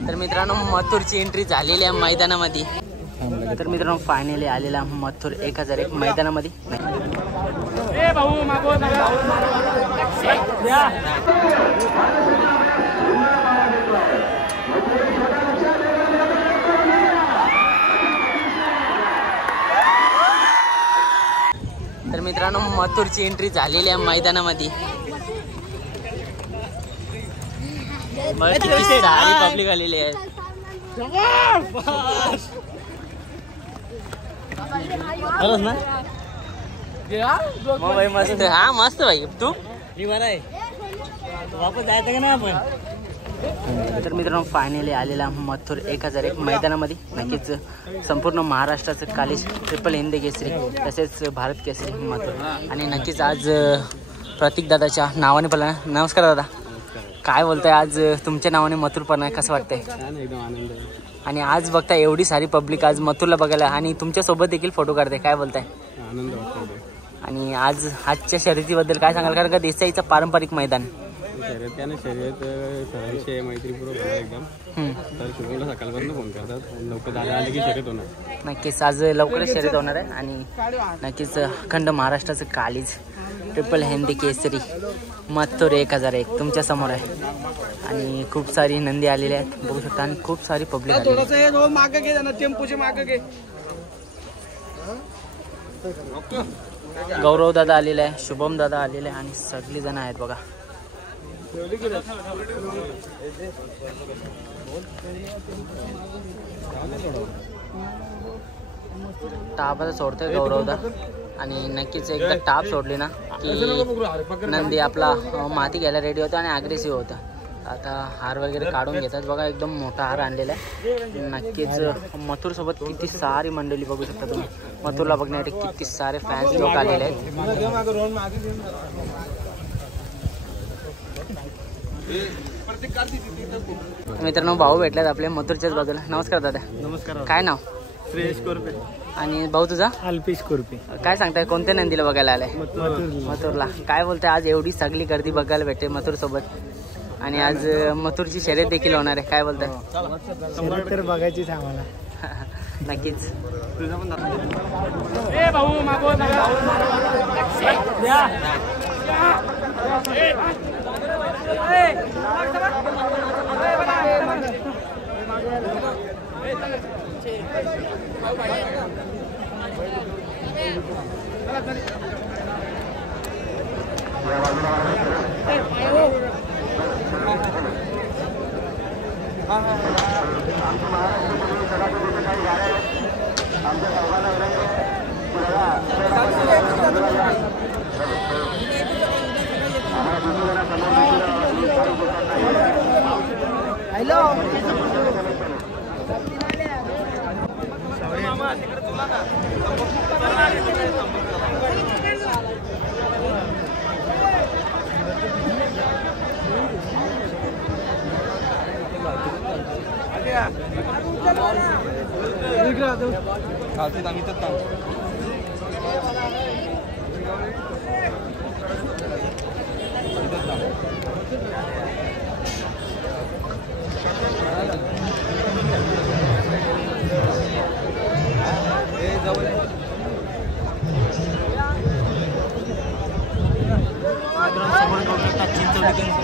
तर मित्रांनो मथुरची एंट्री झालेली आहे मैदानामध्ये। तर मित्रांनो फायनली आलेला मथुर 1001 मैदानामध्ये। तर मित्रांनो मथुरची एंट्री झालेली आहे मैदानामध्ये। पब्लिक आलेली आहे। ना भाई मस्त। हा मस्त भाई तू वापस जायचं का ना आपण। तर मित्रांनो फायनली आलेला मथुर 1001 मैदानामध्ये। नक्कीच संपूर्ण महाराष्ट्राचं कालीज ट्रिपल हिंद केसरी तसेच भारत केसरी मथुर। आणि नक्कीच आज प्रतीक दादाच्या नावाने पळणार। नमस्कार दादा, काय बोलताय? आज तुमच्या नावाने मथुर पळणार, कसं वाटतंय? एकदम आनंद आहे। आणि आज बघताय एवढी सारी पब्लिक आज मथुरला बघायला आणि तुमच्यासोबत देखील फोटो काढते, काय बोलताय? आनंद वाटतो। आणि आजच्या शर्यतीबद्दल काय सांगाल? कारण का देसाईचं पारंपरिक मैदान शर्यत काय ना, शर्यत सरांशी मैत्रीपूर्वक होणार एकदम। तर शुभमला सकाळपासून फोन करतात, लवकर आले की शर्यत होणार। नक्कीच आज लवकरच शर्यत होणार आहे। आणि नक्कीच अखंड महाराष्ट्राचं कालीज ट्रिपल हिंदी केसरी मथुर 1001 तुमच्या समोर आहे। आणि खूप सारी नंदी आलेली आहेत बघू शकता आणि खूप सारी पब्लिक आलेली आहे। गौरव दादा आलेला आहे, शुभम दादा आलेले आहे आणि सगळी जण आहेत बघा। टापाला सोडतोय गौरवदा आणि नक्कीच एकदा टाप सोडली ना की नंदी आपला माती घ्यायला रेडी होता आणि अग्रेसिव्ह होता। आता हार वगैरे काढून घेतात बघा, एकदम मोठा हार आणलेला आहे। नक्कीच मथुर सोबत किती सारी मंडळी बघू शकता तुम्ही। मथुरला बघण्यासाठी किती सारे फॅन्स लोक आलेले आहेत। मित्रांनो भाऊ भेटल्यात आपले मथुरच्याच बाजूला। नमस्कार दादा। नमस्कार। काय नाव? श्रेयस कोरपे। आणि भाऊ तुझा? अल्पेश कोरपे। काय सांगताय, कोणत्या नंदीला बघायला आलाय? मथुरला। काय बोलताय, आज एवढी सगळी गर्दी बघायला भेटते मथुर सोबत आणि आज मथुरची शर्यत देखील होणार आहे, काय बोलताय? शर्यत तर बघायचीच आम्हाला। नक्कीच। हॅलो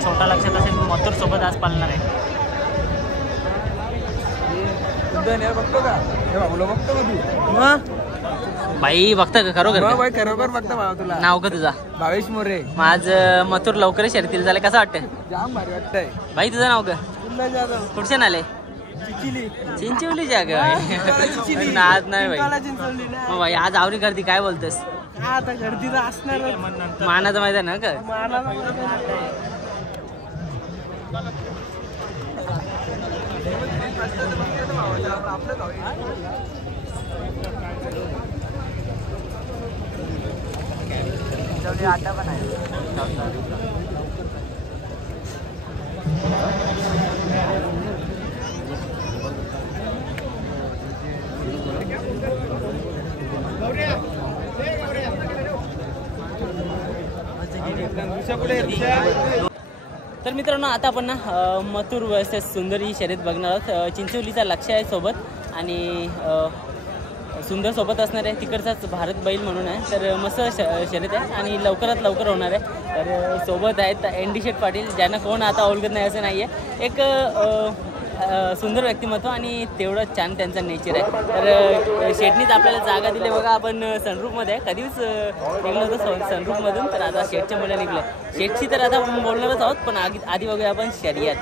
छोटा लक्षात असेल मथुर सोबत आज पालणार आहे। भाई बघता का खरोखर? खरोखर बघता भावा। तुला नाव का तुझा? भावेश मोरे। आज मथुर लवकरच शर्यतील झालं, कसं वाटतं? जाम भारी वाटतंय। भाई तुझं नाव का? कुठच्या आले? चिंचवली जागा आज नाही भाई। भाई आज आवरी गर्दी, काय बोलतोस? आता गर्दी तर असणार, मानाचं मैदान ना का? आटा पण आहे। तर मित्रांनो आता आपण ना मथुर वर्सेस सुंदर ही शर्यत बघणार आहोत. चिंचोलीचा लक्ष आहे सोबत आणि सुंदर सोबत असणार आहे. तिकडचाच भारत बैल म्हणून आहे. तर मस्त शर्यत आहे आणि लवकरात लवकर होणार आहे. तर सोबत आहेत एनडी शेठ पाटील, ज्यांना कोण आता ओळखत नाही असं नाही आहे. एक सुंदर व्यक्तिमत्व आणि तेवढं छान त्यांचा नेचर आहे. तर शेठनीच आपल्याला जागा दिली बघा. आपण सनरूफमध्ये आहे, कधीच निघलो होतो सनरूफमधून. तर आता शेठच्या मुलं निघलं. शेठची तर आता बोलणारच आहोत, पण आधी बघूया आपण शर्यत.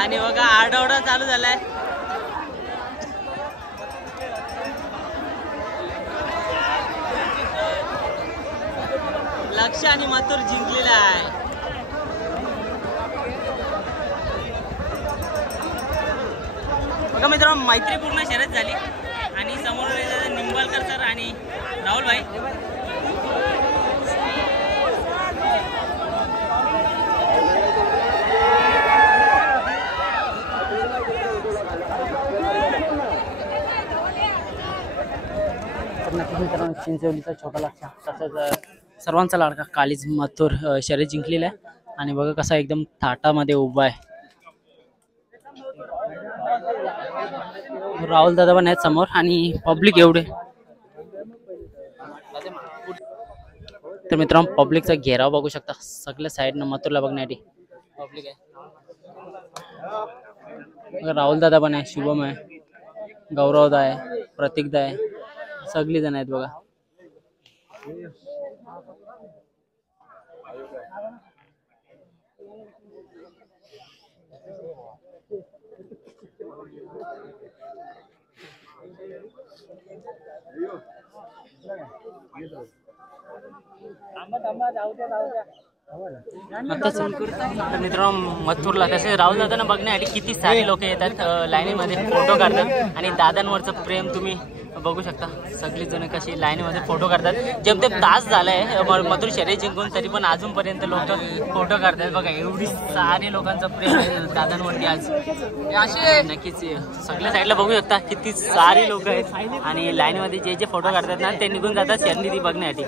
आणि बघा आरडाओरडा चालू झालाय. लक्ष आणि मथुर जिंकलेला आहे. बघा मित्रांनो, मैत्रीपूर्ण शर्यत झाली आणि समोर निंबाळकर सर आणि राहुल भाई. मित्रांनो, चिंचोलीचा छोटा लक्ष तसंच सर्वांचा लाडका कालीज मथुर शर्यत जिंकलेला आहे. आणि बघा कसा एकदम थाटामध्ये उभा आहे. राहुल दादा पण आहेत समोर आणि पब्लिक एवढे. तर मित्रांनो, पब्लिकचा घेराव बघू शकता. सगळ्या साईडनं मथुरला बघण्यासाठी पब्लिक आहे. राहुल दादा पण आहे, शुभम आहे, गौरवदा आहे, प्रतीकदा आहे, सगळी जण आहेत बघा. मित्रांनो, मथुरला तसे राहुल दादांना बघण्यासाठी किती सारे लोक येतात, लाईनीमध्ये फोटो काढतात. आणि दादांवरचं प्रेम तुम्ही बघू शकता. सगळी जण कशी लाईनीमध्ये फोटो काढतात. जेमतेम तास झालाय मथुर शर्यत जिंकून, तरी पण अजूनपर्यंत लोक फोटो काढतात. बघा एवढी सारे लोकांचं प्रेम आहे दादांवरती आज. असे नक्कीच सगळ्या साईडला बघू शकता किती सारे लोक आहेत. आणि लाईनीमध्ये जे जे फोटो काढतात ना, ते निघून जातात शर्यती बघण्यासाठी.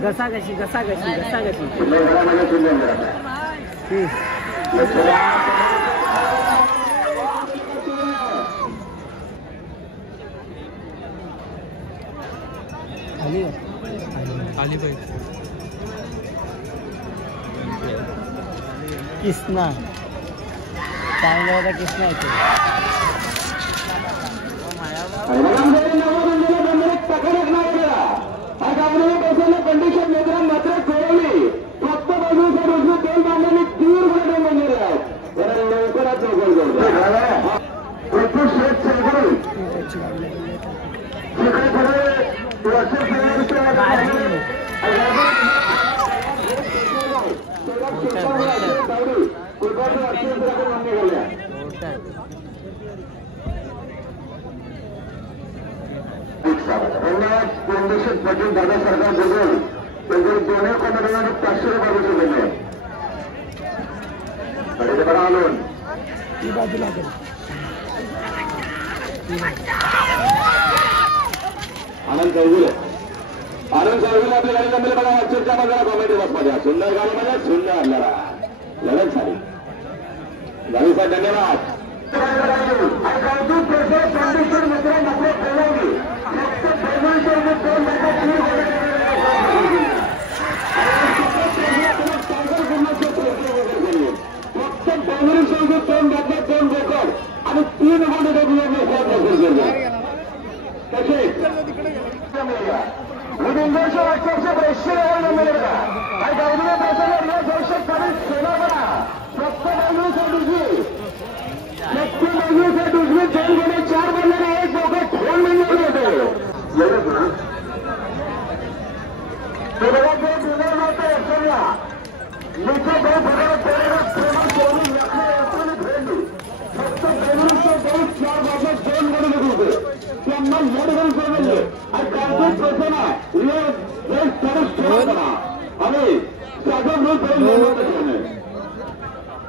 घसाघशी कृष्णा चांगला होता. कृष्णा येतो कंडिशन मात्र खोळवली. फक्त बाजूच्या रोजनं तेल बांधल्याने तीर गुन्हे बनलेले आहेत. लवकरात पाटील दादा सरकार बघून त्यांचे दोन्ही कॉमेडीमध्ये 500 रुपये बसू दिले. बघा आलोन ती बाजूला आनंद चौगुले आपल्या गाडी जमले. बघा वाचूच्या बाजूला कॉमेडी बसमध्ये सुंदर गाडीमध्ये सुंदर लढत झाली. गाडीचा धन्यवाद. कौतुक प्रेक्षक कंडिशन मित्र नफरत ठेवली.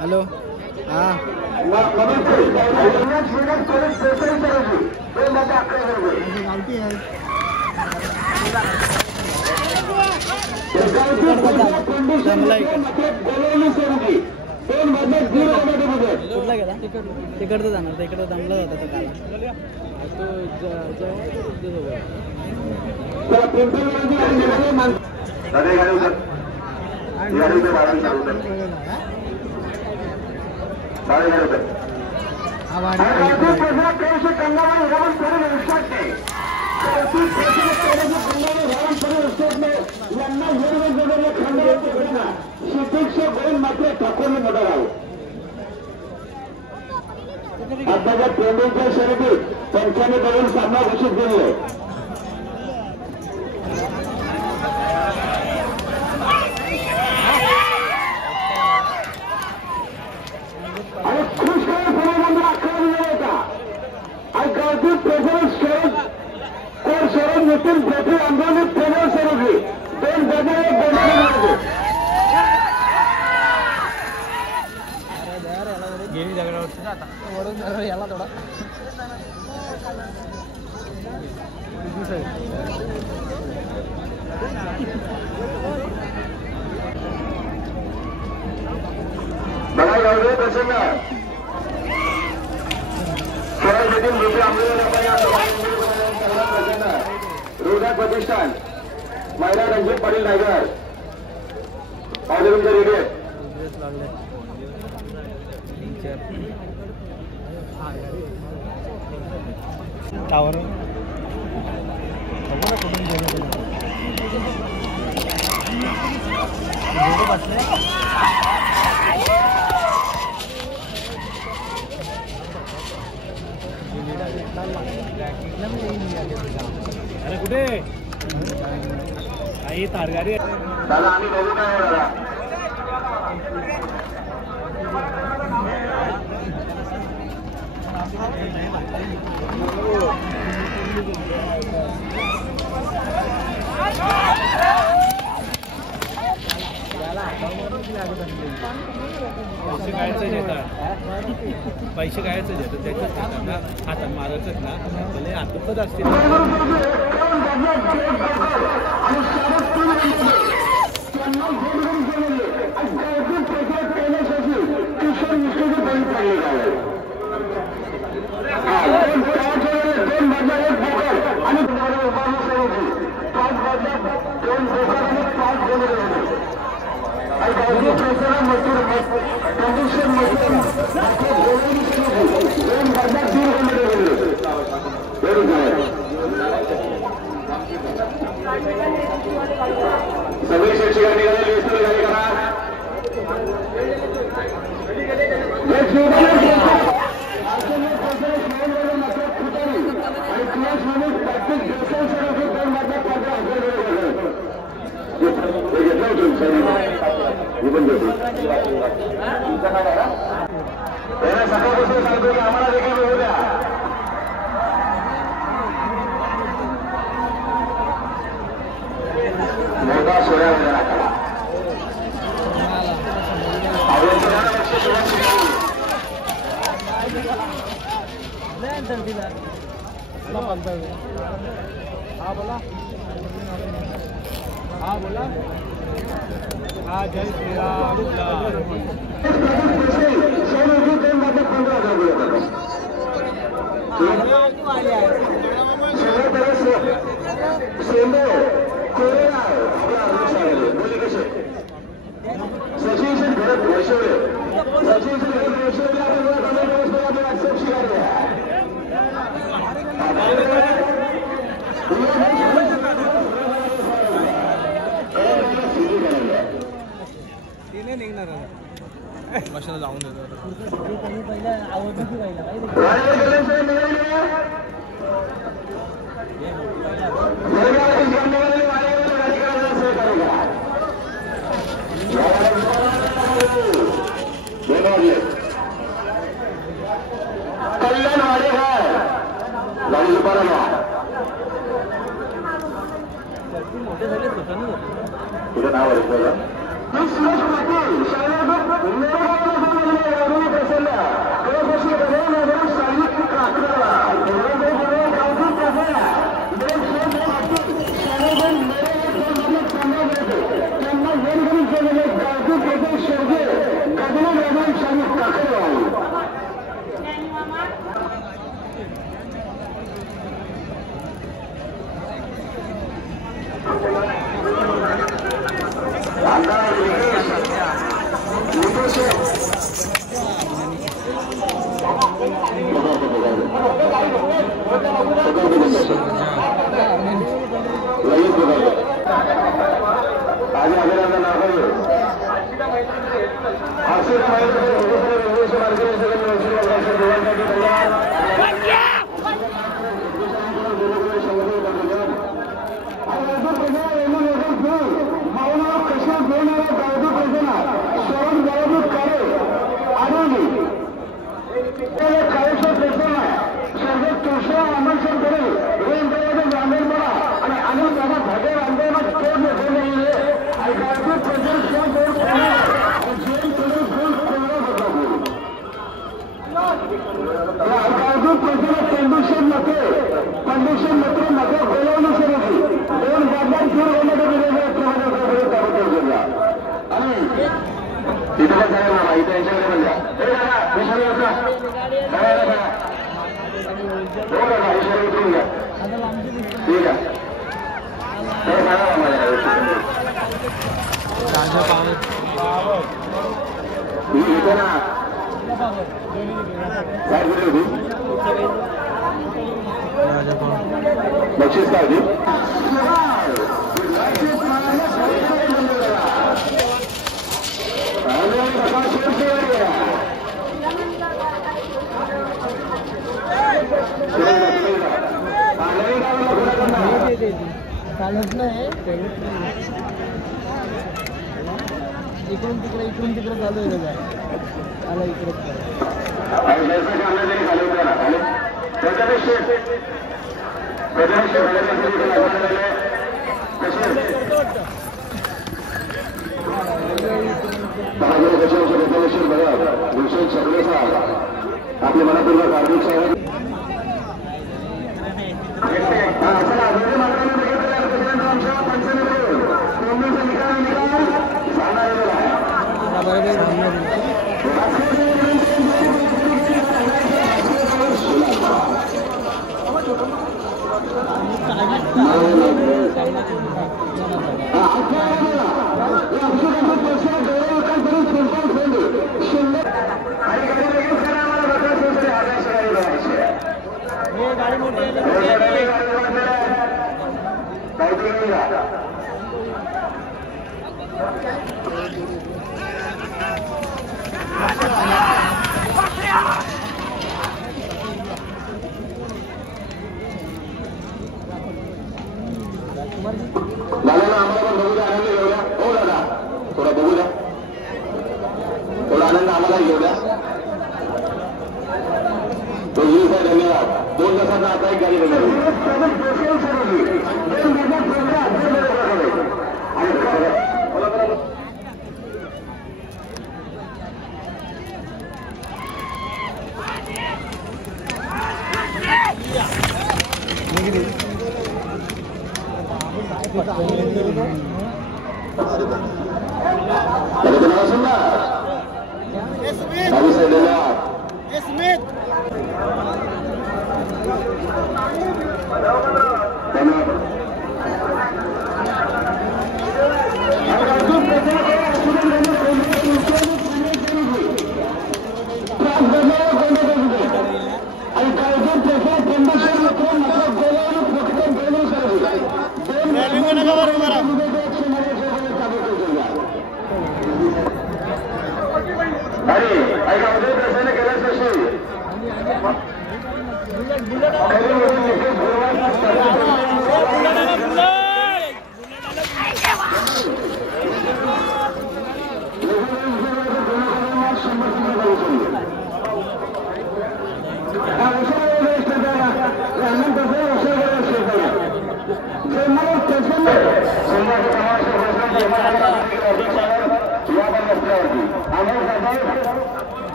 हॅलो हां कुठला गेला तिकडचं जाणार तिकडं दमला जातं आताच्या प्रेमींच्या शर्यतीत पंचाने करून सामना घोषित केले आणि खुश करून आक्रमण होता आणि गावठी प्रेझर शरद कोण शरद नितीन पृथ्वी आंदोलन प्रेझर शरदली दोन बदल गेली दगडावरती आता वरून याला थोडा बघा गावडे प्रसन्न शहरातील मोठे रोजा प्रतिष्ठान महिला Ranjit Patil नायगर order ready tower अरे कुठे आई तारगारी दादा आम्ही बघू काय दादा पैसे कायचं देतात पैसे कायचं देतात त्याच्याच देतात ना हातात मारायचंच ना भले हातच असते सगळे शिक्षकांनी करा सकाळपासून सांगतो की आम्हाला देखील होऊ द्या मोठा सोळ्या हा बोला हा बोला हा जय श्रीराम सेंदे कोरेगाव आपला अनुसार बोली कसे सचिन भरत वैशवले सचिन भरत वैशवले आपण कमेंट बॉक्समध्ये आपण ऍक्सेप्ट शिकायला तिने निघणार मशाला लावून देतो कल्याण वाले गाडी दुपाराला तुझं नाव आहे सुरेश पाटील बक्षीस काय चालत नाही इकडून तिकडे चालू आहे आला इकडे आपले मनापूर्वक हार्दिक स्वागत दादाला आम्हाला पण बघू द्या, आनंद घेऊ द्या. हो दादा, थोडा बघू द्या, थोडा आनंद आम्हाला घेऊ द्या. धन्यवाद. 2 तासाचा आता एक गाडी बनवली. धन्यवाद.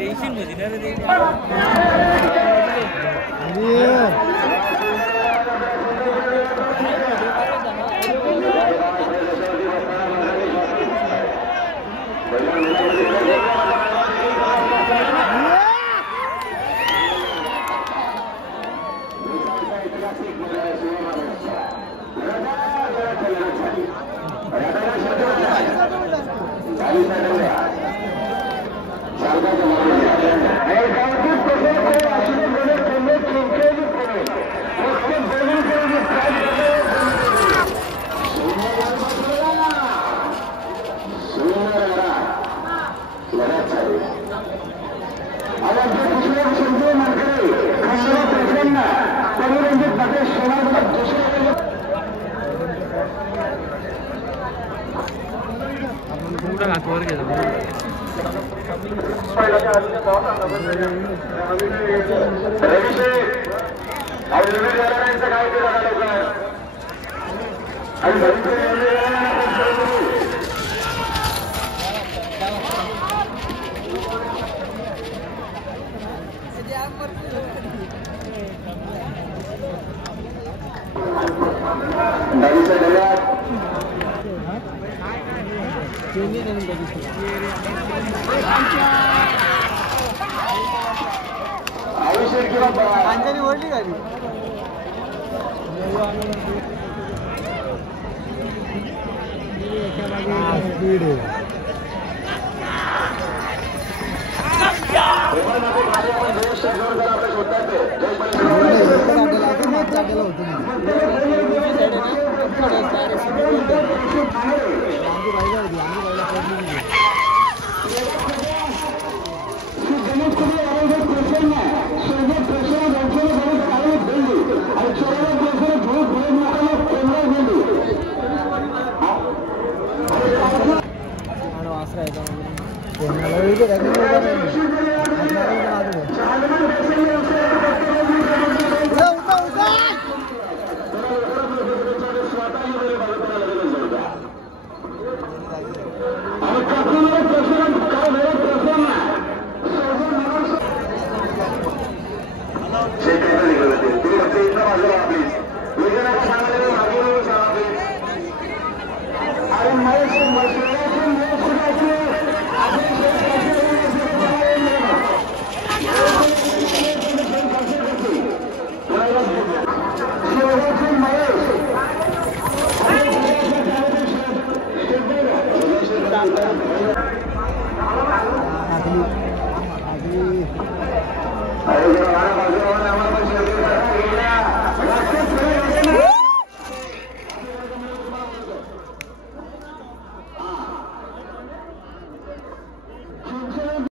टेन्शन मध्ये ना रे हातवर गेला अंजनी ओढली गाडी स्पीड आगली